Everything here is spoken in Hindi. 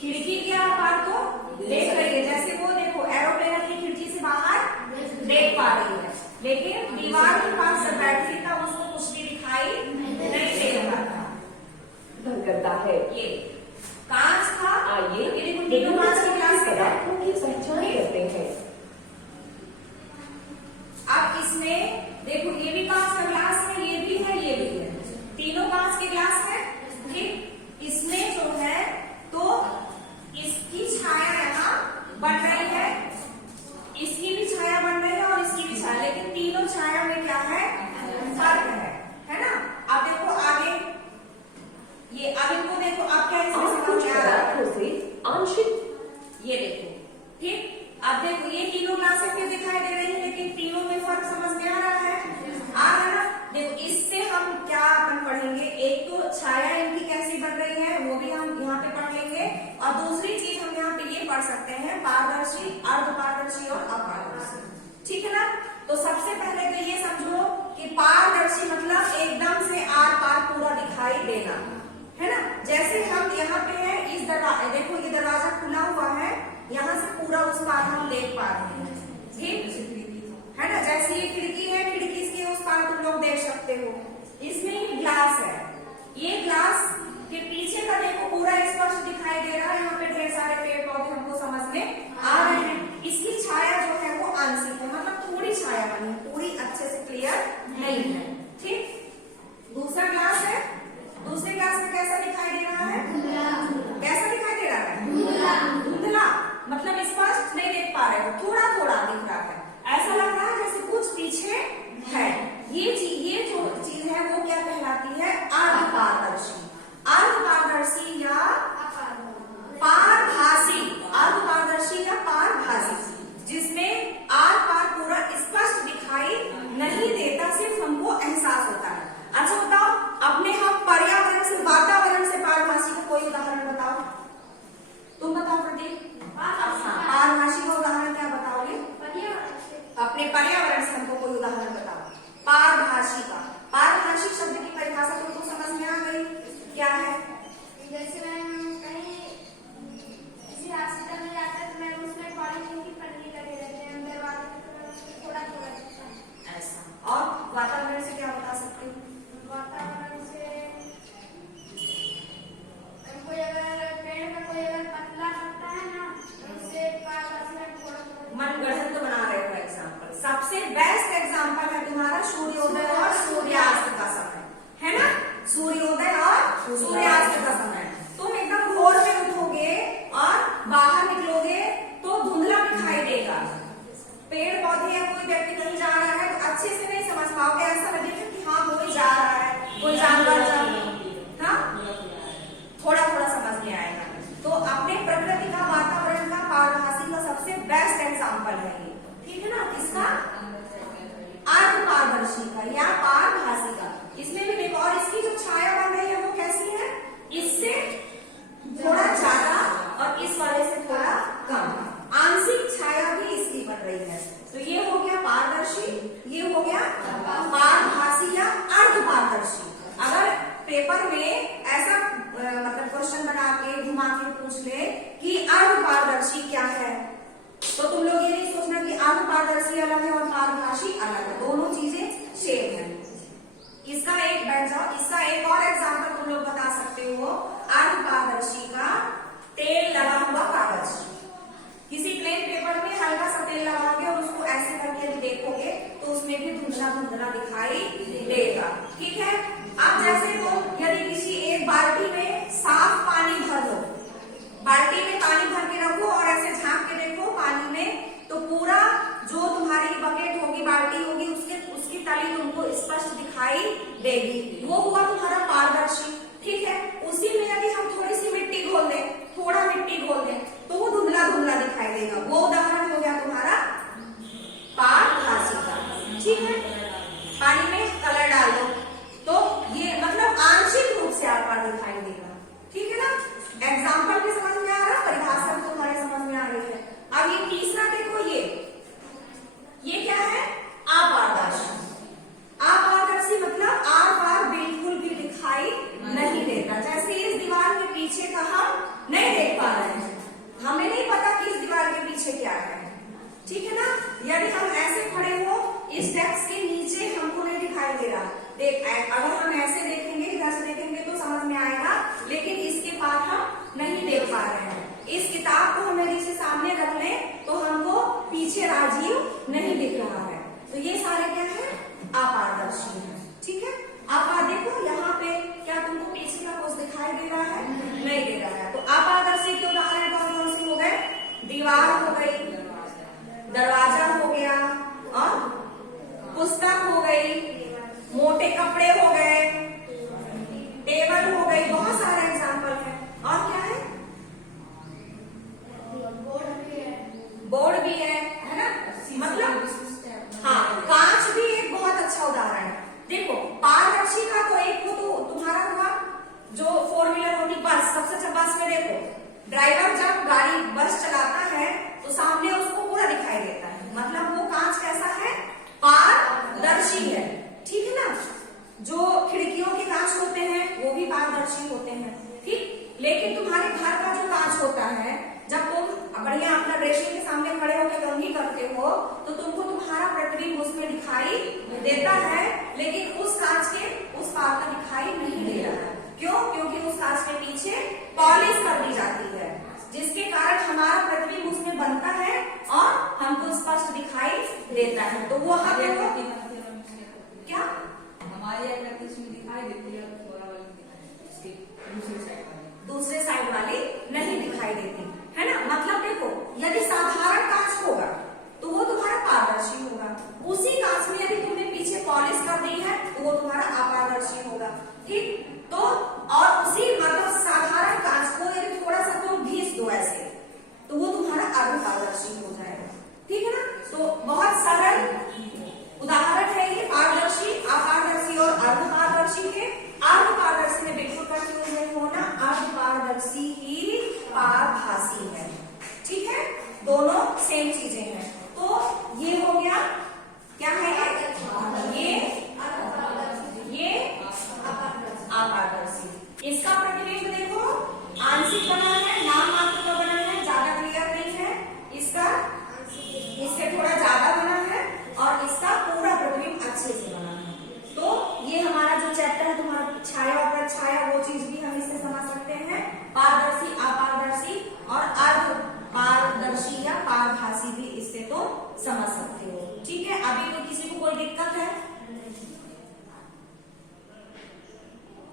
खिड़की के आकार को देख रही है, जैसे वो देखो एरोप्लेन अपनी खिड़की से बाहर देख पा रही है, लेकिन दीवार के पास जब बैठी था उसको कुछ भी दिखाई नहीं दे रहा था। करता है ये कांच था। आइए ये देखो तीनों कांच की ग्लास है। पदार्थों की पहचान करते हैं। अब इसमें देखो ये भी कांच का ग्लास है, ये भी है, ये भी है, तीनों कांच के ग्लास है। ठीक, इसमें जो है तो इसकी छाया यहाँ बन रही है, इसकी भी छाया बन रही है और इसकी भी छाया, लेकिन तीनों छाया में क्या है, फर्क है ना। अब देखो आगे ये, अब इनको देखो, अब क्या इसमें समझ में आ रहा है, आंशिक, ये देखो। ठीक, अब देखो ये तीनों ग्लासें फिर दिखाई दे रही है, लेकिन तीनों में फर्क समझ में आ रहा है ना। देखो इससे हम क्या अपन पढ़ेंगे, एक तो छाया इनकी कैसी बन रही है वो भी हम यहाँ पे पढ़ लेंगे, और दूसरी चीज हम यहाँ पे ये पढ़ सकते हैं पारदर्शी, अर्धपारदर्शी और अपारदर्शी। ठीक है ना। तो सबसे पहले तो ये समझो कि पारदर्शी मतलब एकदम से आर पार पूरा दिखाई देना, है ना। जैसे हम यहाँ पे है, इस दरवाजा, देखो ये दरवाजा खुला हुआ है, यहाँ से पूरा उस पार हम देख पा रहे हैं। ठीक है ना, जैसे ये खिड़की है, खिड़की के उस पार तुम लोग देख सकते हो। इसमें ये ग्लास है, ये ग्लास के पीछे का देखो पूरा स्पष्ट दिखाई दे रहा है, यहाँ पे ढेर सारे पेड़ पौधे हमको समझ में आ रहे हैं। इसकी छाया जो है वो आंशिक है, मतलब थोड़ी छाया बनी, पूरी अच्छे से क्लियर नहीं है। ठीक, दूसरा ग्लास है, दूसरे ग्लास में कैसा दिखाई दे रहा है, कैसा दिखाई दे रहा है, धुंधला, मतलब स्पष्ट नहीं देख पा रहे हो, थोड़ा थोड़ा दिख रहा है, ऐसा लग रहा है जैसे कुछ पीछे है। ये जो चीज है वो क्या कहलाती है, अर्धपारदर्शी। अर्धपारदर्शी या पारभासी, अर्धपारदर्शी या पारभासी, जिसमें आर पार पूरा स्पष्ट दिखाई नहीं देता, सिर्फ हमको एहसास होता है। अच्छा बताओ, अपने हम पर्यावरण से, वातावरण से पारभासी का कोई उदाहरण बताओ, तुम बताओ प्रदीप। पारभासी का उदाहरण क्या बताओगे, अपने पर्यावरण से हमको कोई उदाहरण बताओ पारभासी का। पारभासी शब्द की परिभाषा तुमको समझ में आ गई, क्या है, जैसे मैं कहीं किसी हॉस्पिटल में जाता है तो मैं उसमें पॉलीथीन की पन्नी लगे रहते हैं दरवाजे पे, थोड़ा थोड़ा दिखता है ऐसा। और वातावरण से क्या बता सकते हो, वातावरण से कोई अगर पेड़ का कोई अगर पतला होता है ना तो उससे पारभासी में थोड़ा मनगढ़ंत तो बना रहे हो एग्जाम्पल। सबसे बेस्ट एग्जाम्पल है तुम्हारा सूर्योदय और सूर्यास्त का समय, है ना। सूर्योदय और सूर्यास्त का समय, तुम एकदम भोर में उठोगे और बाहर निकलोगे तो धुंधला दिखाई देगा, पेड़ पौधे या कोई व्यक्ति कहीं जा रहा है तो अच्छे से नहीं समझ पाओगे, ऐसा लगेगा कि हाँ कोई जा रहा है, कोई जानवर जा रहा है, हाँ थोड़ा थोड़ा समझ में आएगा। तो अपने प्रकृति का, वातावरण का, पारभासी का सबसे बेस्ट एग्जाम्पल है ये। ठीक है ना, किसका, अर्धपारदर्शी का या पारभासी का। इसमें भी देखो, और इसकी जो छाया बन रही है वो कैसी है, इससे थोड़ा ज्यादा और इस वाले से थोड़ा कम, आंशिक छाया भी इसकी बन रही है। तो ये हो गया पारदर्शी, ये हो गया पारभासी या अर्धपारदर्शी। अगर पेपर में ऐसा मतलब क्वेश्चन बना के घुमा के पूछ ले कि अर्धपारदर्शी क्या है, तो तुम लोग ये नहीं सोचना कि अर्धपारदर्शी अलग है और पारभासी अलग है, दोनों चीजें सेम है। इसका एक बैठ जाओ, इसका एक और एग्जाम्पल तुम लोग बता सकते हो, अर्धपारदर्शी का तेल लगा हुआ कागज। किसी प्लेन पेपर में हल्का सा तेल लगाओगे और उसको ऐसे करके यदि देखोगे तो उसमें भी धुंधला धुंधला दिखाई देगा। ठीक है, अब जैसे तुम यदि किसी एक बाल्टी में साफ पानी भर लो, बाल्टी में पानी भर के रखो और ऐसे झांक के देखो पानी में, तो पूरा जो तुम्हारी बकेट होगी, बाल्टी होगी, उसकी तली तुमको स्पष्ट दिखाई देगी, वो हुआ तुम्हारा पारदर्शी। ठीक है, उसी में यदि हम थोड़ी सी पा रहे हैं, हमें नहीं पता कि इस दीवार के पीछे क्या है, ठीक है ना। यदि हम ऐसे खड़े हो, इस डेस्क के नीचे हमको नहीं दिखाई दे रहा, अगर हम ऐसे देखेंगे, इधर से देखेंगे तो समझ में आएगा, लेकिन इसके पार हम नहीं देख पा रहे हैं। इस किताब को हम यदि से सामने रख लें तो हमको पीछे राजीव नहीं दिख रहा है, तो ये सारे क्या है, अपारदर्शी है, ठीक है। आप देखो यहाँ पे क्या तुमको पीछे का कुछ दिखाई दे रहा है, नहीं दे रहा है। तो अपारदर्शी के उदाहरण कौन कौन से हो गए, दीवार हो गई, दरवाजा हो गया, और पुस्तक हो गई, मोटे कपड़े हो गए, टेबल हो गई, बहुत सारे एग्जाम्पल है। और क्या है, बोर्ड भी है ना, मतलब हाँ, कांच भी एक बहुत अच्छा उदाहरण है। देखो पारदर्शी का तो एक वो तो तुम्हारा हुआ जो फोर व्हीलर होती बस, सबसे अच्छा बस में देखो ड्राइवर जब गाड़ी बस चलाता है तो सामने उसको पूरा दिखाई देता है, मतलब वो कांच कैसा है, पारदर्शी है, ठीक है ना। जो खिड़कियों के कांच होते हैं वो भी पारदर्शी होते हैं, ठीक। लेकिन तुम्हारे घर का जो कांच होता है, जब तुम बढ़िया अपना ड्रेसिंग के सामने खड़े होकर रंगी करते हो तो तुमको तुम्हारा प्रतिबिंब उसमें दिखाई देता है, लेकिन उस कांच के उस पार का दिखाई नहीं दे रहा है। क्यों? क्योंकि उस कांच के पीछे पॉलिश कर दी जाती है, जिसके कारण हमारा प्रतिबिंब उसमें बनता है और हमको स्पष्ट दिखाई देता है। तो वो वहां देखो क्या हमारी दिखाई देती है, दूसरे साइड वाली नहीं दिखाई देती है ना। मतलब देखो यदि साधारण कांच होगा तो वो तुम्हारा पारदर्शी होगा, उसी कांच में यदि तुमने पीछे पॉलिश कर दी है तो वो तुम्हारा अपारदर्शी होगा, ठीक। तो और उसी मतलब साधारण कांच को यदि थोड़ा सा तुम घिस दो ऐसे तो वो तुम्हारा अर्धपारदर्शी हो जाएगा, ठीक है ना। तो बहुत सरल उदाहरण है ये पारदर्शी, अपारदर्शी और अर्धपारदर्शी के। अर्धपारदर्शी में बिल्कुल कंफ्यूज नहीं होना, अर्धपारदर्शी ही पारभासी है, ठीक है, दोनों सेम चीजें हैं। तो ये हो गया, क्या है ये अपारदर्शी। इसका प्रतिबिंब देखो आंशिक बना है, नाम मात्र का बना है, ज्यादा क्लियर नहीं है, इससे थोड़ा ज्यादा बना है और इसका पूरा प्रतिबिंब अच्छे से बना है। तो ये हमारा जो चैप्टर है तुम्हारा छाया और प्रछाया, वो चीज भी हम इससे समझ सकते हैं, पारदर्शी, अपारदर्शी और अर्ध पारदर्शी या पारभासी भी इससे तो समझ सकते हो, ठीक है। अभी तो किसी को कोई दिक्कत है